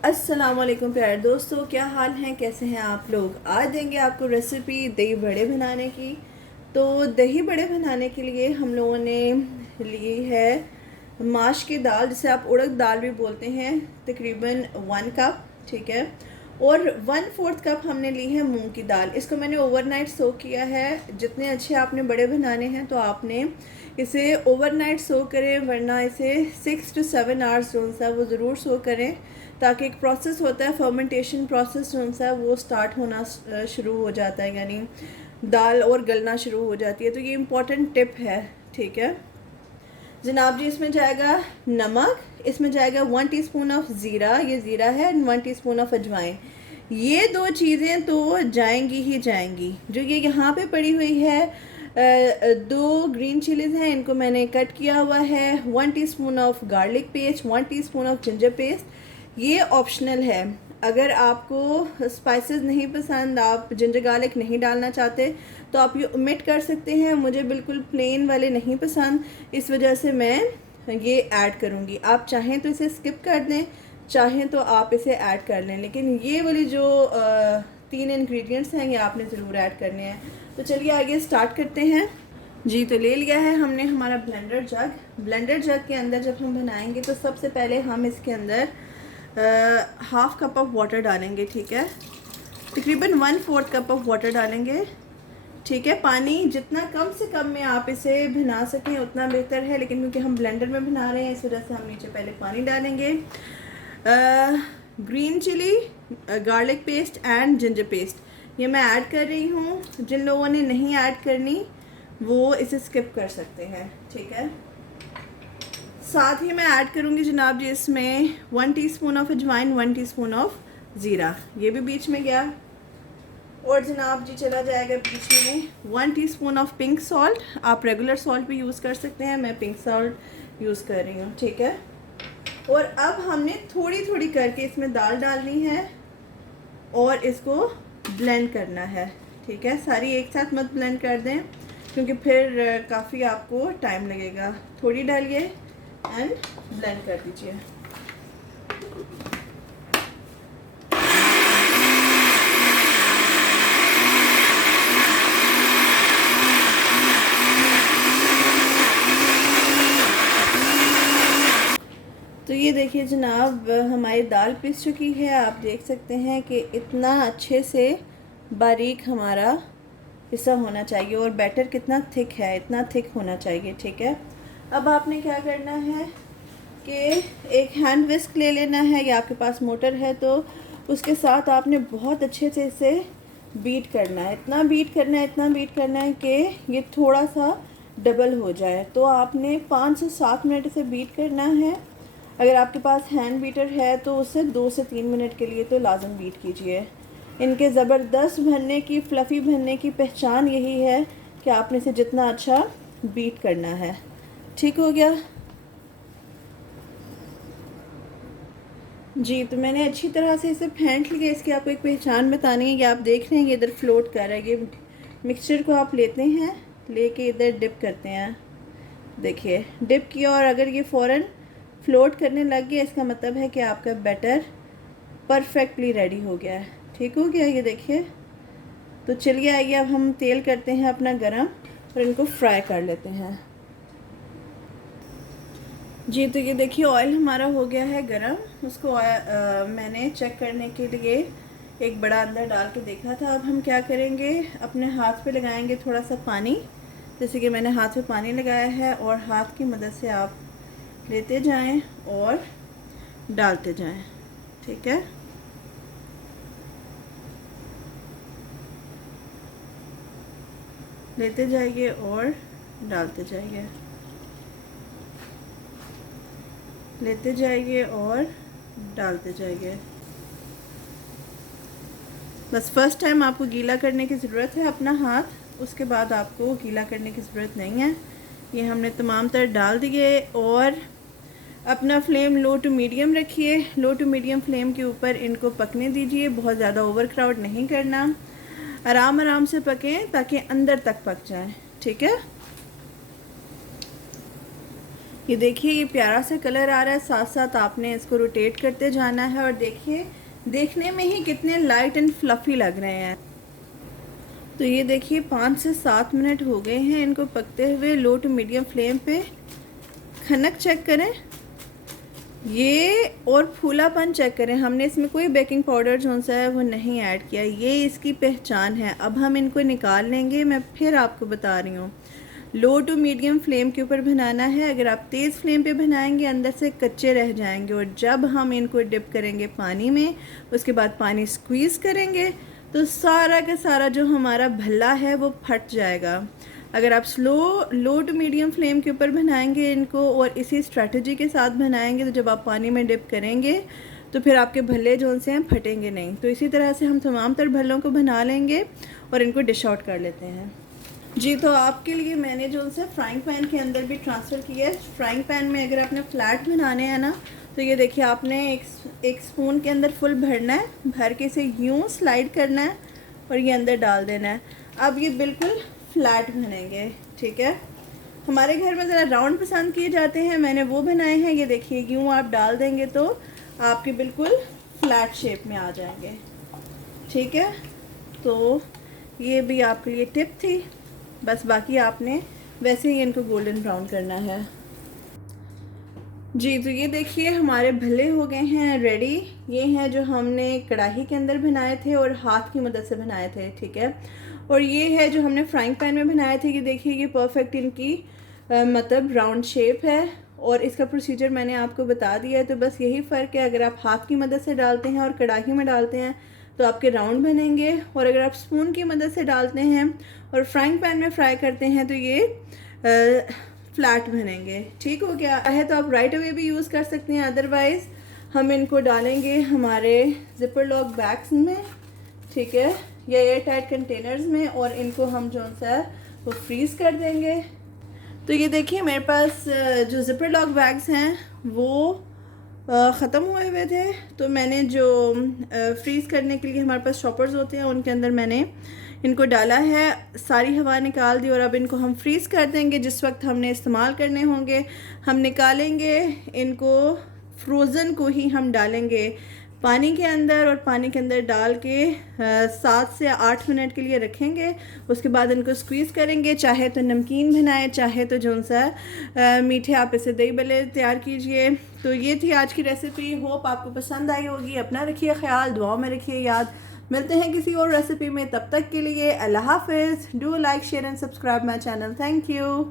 अस्सलाम वालेकुम प्यारे दोस्तों, क्या हाल हैं, कैसे हैं आप लोग। आज देंगे आपको रेसिपी दही बड़े बनाने की। तो दही बड़े बनाने के लिए हम लोगों ने ली है माश की दाल, जिसे आप उड़द दाल भी बोलते हैं, तकरीबन 1 कप। ठीक है। और 1/4 कप हमने ली है मूंग की दाल। इसको मैंने ओवरनाइट सोक किया है। जितने अच्छे आपने बड़े बनाने हैं तो आपने इसे ओवरनाइट सोक करें, वरना इसे 6 to 7 आवर्स जो सा वो ज़रूर सोक करें, ताकि एक प्रोसेस होता है फर्मेंटेशन प्रोसेस जो सा वो स्टार्ट होना शुरू हो जाता है, यानी दाल और गलना शुरू हो जाती है। तो ये इम्पॉर्टेंट टिप है। ठीक है जनाब जी। इसमें जाएगा नमक, इसमें जाएगा 1 टीस्पून ऑफ ज़ीरा, ये ज़ीरा है, एंड 1 टीस्पून ऑफ अजवाइन। ये दो चीज़ें तो जाएंगी ही जाएंगी। जो ये यहाँ पे पड़ी हुई है, 2 ग्रीन चिलीज़ हैं, इनको मैंने कट किया हुआ है। 1 teaspoon of garlic paste, 1 teaspoon of ginger paste. ये ऑप्शनल है। अगर आपको स्पाइसेस नहीं पसंद, आप जिंजर गार्लिक नहीं डालना चाहते, तो आप ये ओमिट कर सकते हैं। मुझे बिल्कुल प्लेन वाले नहीं पसंद, इस वजह से मैं ये ऐड करूँगी। आप चाहें तो इसे स्किप कर दें, चाहें तो आप इसे ऐड कर लें, लेकिन ये वाली जो 3 इंग्रेडिएंट्स हैं ये आपने ज़रूर ऐड करने हैं। तो चलिए आगे स्टार्ट करते हैं जी। तो ले लिया है हमने हमारा ब्लेंडर जग। ब्लेंडर जग के अंदर जब हम बनाएंगे तो सबसे पहले हम इसके अंदर 1/2 कप ऑफ वाटर डालेंगे। ठीक है, तकरीबन 1/4 कप ऑफ वाटर डालेंगे। ठीक है, पानी जितना कम से कम में आप इसे बना सकें उतना बेहतर है, लेकिन क्योंकि हम ब्लेंडर में बना रहे हैं इस वजह से हम नीचे पहले पानी डालेंगे। Green chilli, garlic paste and ginger paste ये मैं ऐड कर रही हूँ। जिन लोगों ने नहीं ऐड करनी वो इसे स्किप कर सकते हैं। ठीक है, साथ ही मैं ऐड करूँगी जनाब जी इसमें 1 टीस्पून ऑफ अजवाइन, 1 टीस्पून ऑफ ज़ीरा, ये भी बीच में गया। और जनाब जी चला जाएगा बीच में 1 टीस्पून ऑफ पिंक सॉल्ट। आप रेगुलर सॉल्ट भी यूज़ कर सकते हैं, मैं पिंक सॉल्ट यूज़ कर रही हूँ। ठीक है, और अब हमने थोड़ी थोड़ी करके इसमें दाल डालनी है और इसको ब्लेंड करना है। ठीक है, सारी एक साथ मत ब्लेंड कर दें क्योंकि फिर काफ़ी आपको टाइम लगेगा। थोड़ी डालिए एंड ब्लेंड कर दीजिए। तो ये देखिए जनाब, हमारी दाल पिस चुकी है। आप देख सकते हैं कि इतना अच्छे से बारीक हमारा पिसा होना चाहिए, और बैटर कितना थिक है, इतना थिक होना चाहिए। ठीक है, अब आपने क्या करना है कि एक हैंड विस्क ले लेना है, या आपके पास मोटर है तो उसके साथ आपने बहुत अच्छे से इसे बीट करना है। इतना बीट करना है, इतना बीट करना है कि ये थोड़ा सा डबल हो जाए। तो आपने 5 से 7 मिनट इसे बीट करना है। अगर आपके पास हैंड बीटर है तो उससे 2 से 3 मिनट के लिए तो लाजम बीट कीजिए। इनके ज़बरदस्त बनने की, फ्लफ़ी बनने की पहचान यही है कि आपने इसे जितना अच्छा बीट करना है। ठीक हो गया जी। तो मैंने अच्छी तरह से इसे फेंट लिया। इसकी आपको एक पहचान बतानी है कि आप देख रहे हैं ये इधर फ्लोट कर रहा है। ये मिक्सचर को आप लेते हैं, लेके इधर डिप करते हैं। देखिए डिप किया, और अगर ये फ़ौरन फ्लोट करने लग गया इसका मतलब है कि आपका बैटर परफेक्टली रेडी हो गया है। ठीक हो गया ये देखिए। तो चलिए आइए अब हम तेल करते हैं अपना गरम और इनको फ्राई कर लेते हैं जी। तो ये देखिए ऑयल हमारा हो गया है गरम। उसको मैंने चेक करने के लिए एक बड़ा अंदर डाल के देखा था। अब हम क्या करेंगे, अपने हाथ पे लगाएंगे थोड़ा सा पानी, जैसे कि मैंने हाथ पे पानी लगाया है, और हाथ की मदद से आप लेते जाएं और डालते जाएं। ठीक है, लेते जाइए और डालते जाइए, लेते जाइए और डालते जाइए। बस फर्स्ट टाइम आपको गीला करने की ज़रूरत है अपना हाथ, उसके बाद आपको गीला करने की ज़रूरत नहीं है। ये हमने तमाम तर डाल दिए, और अपना फ्लेम लो टू मीडियम रखिए। लो टू मीडियम फ्लेम के ऊपर इनको पकने दीजिए। बहुत ज़्यादा ओवर क्राउड नहीं करना, आराम आराम से पकें ताकि अंदर तक पक जाए। ठीक है, ये देखिए ये प्यारा सा कलर आ रहा है, साथ साथ आपने इसको रोटेट करते जाना है और देखिए देखने में ही कितने लाइट एंड फ्लफ़ी लग रहे हैं। तो ये देखिए 5 से 7 मिनट हो गए हैं इनको पकते हुए। लो टू मीडियम फ्लेम पे खनक चेक करें ये, और फूलापन चेक करें। हमने इसमें कोई बेकिंग पाउडर जो सा है वो नहीं ऐड किया, ये इसकी पहचान है। अब हम इनको निकाल लेंगे, मैं फिर आपको बता रही हूँ। लो टू मीडियम फ्लेम के ऊपर बनाना है। अगर आप तेज़ फ्लेम पे बनाएंगे अंदर से कच्चे रह जाएंगे, और जब हम इनको डिप करेंगे पानी में, उसके बाद पानी स्क्वीज़ करेंगे तो सारा का सारा जो हमारा भल्ला है वो फट जाएगा। अगर आप लो टू मीडियम फ्लेम के ऊपर बनाएंगे इनको और इसी स्ट्रेटजी के साथ बनाएंगे, तो जब आप पानी में डिप करेंगे तो फिर आपके भल्ले जो से हैं फटेंगे नहीं। तो इसी तरह से हम तमाम तर भल्लों को बना लेंगे और इनको डिश आउट कर लेते हैं। जी, तो आपके लिए मैंने जो से फ्राइंग पैन के अंदर भी ट्रांसफ़र किया है। फ्राइंग पैन में अगर आपने फ्लैट बनाने हैं ना, तो ये देखिए आपने एक स्पून के अंदर फुल भरना है, भर के इसे यूँ स्लाइड करना है और ये अंदर डाल देना है। अब ये बिल्कुल फ्लैट बनेंगे, ठीक है। हमारे घर में ज़रा राउंड पसंद किए जाते हैं, मैंने वो बनाए हैं। ये देखिए यूँ आप डाल देंगे तो आपके बिल्कुल फ्लैट शेप में आ जाएंगे, ठीक है। तो ये भी आपके लिए टिप थी, बस बाकी आपने वैसे ही इनको गोल्डन ब्राउन करना है। जी, तो ये देखिए हमारे भल्ले हो गए हैं रेडी। ये हैं जो हमने कढ़ाई के अंदर बनाए थे और हाथ की मदद से बनाए थे, ठीक है। और ये है जो हमने फ्राइंग पैन में बनाए थे। ये देखिए ये परफेक्ट इनकी मतलब राउंड शेप है, और इसका प्रोसीजर मैंने आपको बता दिया है। तो बस यही फ़र्क है, अगर आप हाथ की मदद से डालते हैं और कढ़ाई में डालते हैं तो आपके राउंड बनेंगे, और अगर आप स्पून की मदद से डालते हैं और फ्राइंग पैन में फ्राई करते हैं तो ये फ्लैट बनेंगे, ठीक हो गया है। तो आप राइट अवे भी यूज़ कर सकते हैं, अदरवाइज़ हम इनको डालेंगे हमारे ज़िपर लॉक बैग्स में, ठीक है, या एयर टाइट कंटेनर्स में, और इनको हम जो सा वो फ्रीज़ कर देंगे। तो ये देखिए मेरे पास जो ज़िपर लॉक बैग्स हैं वो ख़त्म हुए थे, तो मैंने जो फ्रीज़ करने के लिए हमारे पास शॉपर्स होते हैं उनके अंदर मैंने इनको डाला है, सारी हवा निकाल दी, और अब इनको हम फ्रीज़ कर देंगे। जिस वक्त हमने इस्तेमाल करने होंगे हम निकालेंगे इनको, फ्रोज़न को ही हम डालेंगे पानी के अंदर, और पानी के अंदर डाल के 7 से 8 मिनट के लिए रखेंगे। उसके बाद इनको स्क्वीज़ करेंगे, चाहे तो नमकीन बनाए, चाहे तो जो सा मीठे आप इसे दही भल्ले तैयार कीजिए। तो ये थी आज की रेसिपी, होप आपको पसंद आई होगी। अपना रखिए ख्याल, दुआओं में रखिए याद। मिलते हैं किसी और रेसिपी में, तब तक के लिए अल्लाह हाफ़िज़। Do like share and subscribe my channel. Thank you.